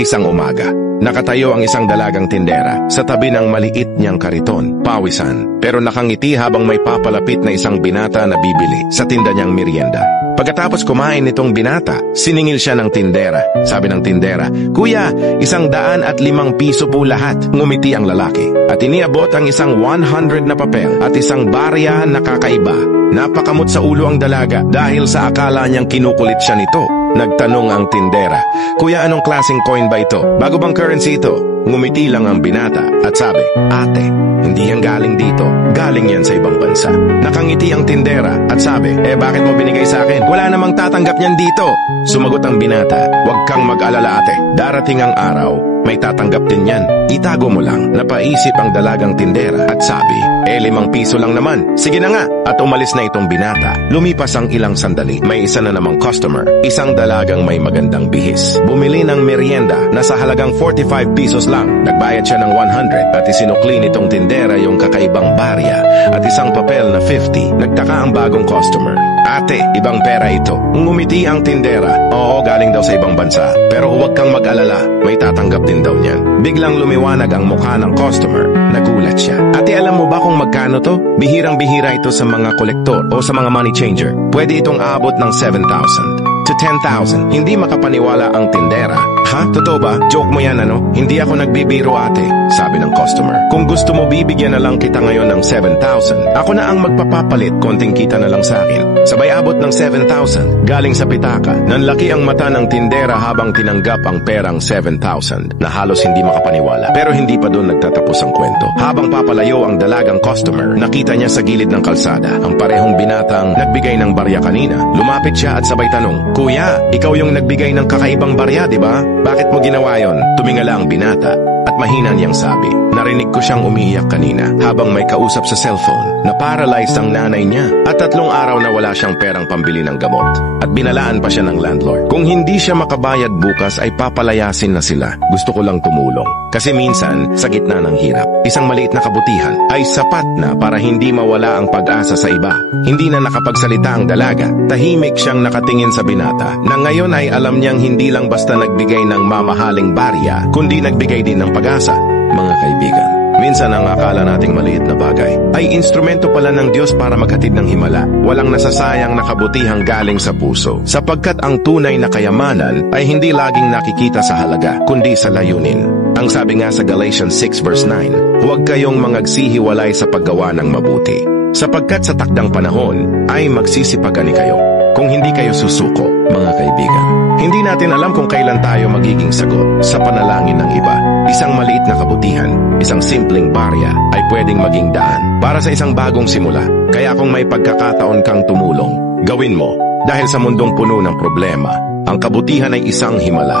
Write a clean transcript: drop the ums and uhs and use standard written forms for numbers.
Isang umaga, nakatayo ang isang dalagang tindera sa tabi ng maliit niyang kariton, pawisan, pero nakangiti habang may papalapit na isang binata na bibili sa tinda niyang merienda. Pagkatapos kumain nitong binata, siningil siya ng tindera. Sabi ng tindera, "Kuya, 105 piso po lahat." Ngumiti ang lalaki at iniabot ang isang 100 na papel at isang barya na kakaiba. Napakamot sa ulo ang dalaga dahil sa akala niyang kinukulit siya nito. Nagtanong ang tindera, "Kuya, anong klaseng coin ba ito? Bago bang currency ito?" Ngumiti lang ang binata at sabi, "Ate, hindi yan galing dito. Galing yan sa ibang bansa." Nakangiti ang tindera at sabi, "Bakit mo binigay sa akin? Wala namang tatanggap niyan dito." Sumagot ang binata, "Huwag kang mag-alala, ate. Darating ang araw, may tatanggap din yan. Itago mo lang." Napaisip ang dalagang tindera at sabi, 5 piso lang naman. Sige na nga. At umalis na itong binata. Lumipas ang ilang sandali. May isa na namang customer. Isang dalagang may magandang bihis. Bumili ng merienda na sa halagang 45 pesos lang. Nagbayad siya ng 100 at isinukli nitong tindera yung kakaibang barya at isang papel na 50. Nagtaka ang bagong customer. "Ate, ibang pera ito." Ngumiti ang tindera. "Oo, galing daw sa ibang bansa. Pero huwag kang mag-alala. May tatanggap din daw niyan." Biglang lumiwanag ang mukha ng customer. Nagulat siya. "Ate, alam mo ba kung magkano to? Bihirang-bihira ito sa mga kolektor o sa mga money changer. Pwede itong abot ng 7,000 to 10,000. Hindi makapaniwala ang tindera. "Ha? Totoo ba? Joke mo yan, ano?" "Hindi ako nagbibiro, ate," sabi ng customer. "Kung gusto mo, bibigyan na lang kita ngayon ng 7,000. Ako na ang magpapapalit, konting kita na lang sa akin." Sabay abot ng 7,000 galing sa pitaka. Nanlaki ang mata ng tindera habang tinanggap ang perang 7,000 na halos hindi makapaniwala. Pero hindi pa doon nagtatapos ang kwento. Habang papalayo ang dalagang customer, nakita niya sa gilid ng kalsada ang parehong binatang nagbigay ng barya kanina. Lumapit siya at sabay tanong, "Kuya, ikaw yung nagbigay ng kakaibang barya, di ba? Bakit mo ginawa yon?" Tumingala ang binata at mahina niyang sabi, "Narinig ko siyang umiiyak kanina habang may kausap sa cellphone na paralyzed ang nanay niya at 3 araw na wala siyang perang pambili ng gamot at binalaan pa siya ng landlord. Kung hindi siya makabayad bukas ay papalayasin na sila. Gusto ko lang tumulong. Kasi minsan, sa gitna ng hirap, isang maliit na kabutihan ay sapat na para hindi mawala ang pag-asa sa iba." Hindi na nakapagsalita ang dalaga. Tahimik siyang nakatingin sa binata na ngayon ay alam niyang hindi lang basta nagbigay ng mamahaling barya, kundi nagbigay din ng pag-asa. Mga kaibigan, minsan ang akala nating maliit na bagay ay instrumento pala ng Diyos para maghatid ng himala. Walang nasasayang na kabutihang galing sa puso, sapagkat ang tunay na kayamanan ay hindi laging nakikita sa halaga, kundi sa layunin. Ang sabi nga sa Galatians 6 verse 9, "Huwag kayong mangagsihiwalay sa paggawa ng mabuti, sapagkat sa takdang panahon ay magsisipagani kayo kung hindi kayo susuko." Mga kaibigan, hindi natin alam kung kailan tayo magiging sagot sa panalangin ng iba. Isang maliit na kabutihan, isang simpleng barya ay pwedeng maging daan para sa isang bagong simula. Kaya kung may pagkakataon kang tumulong, gawin mo. Dahil sa mundong puno ng problema, ang kabutihan ay isang himala.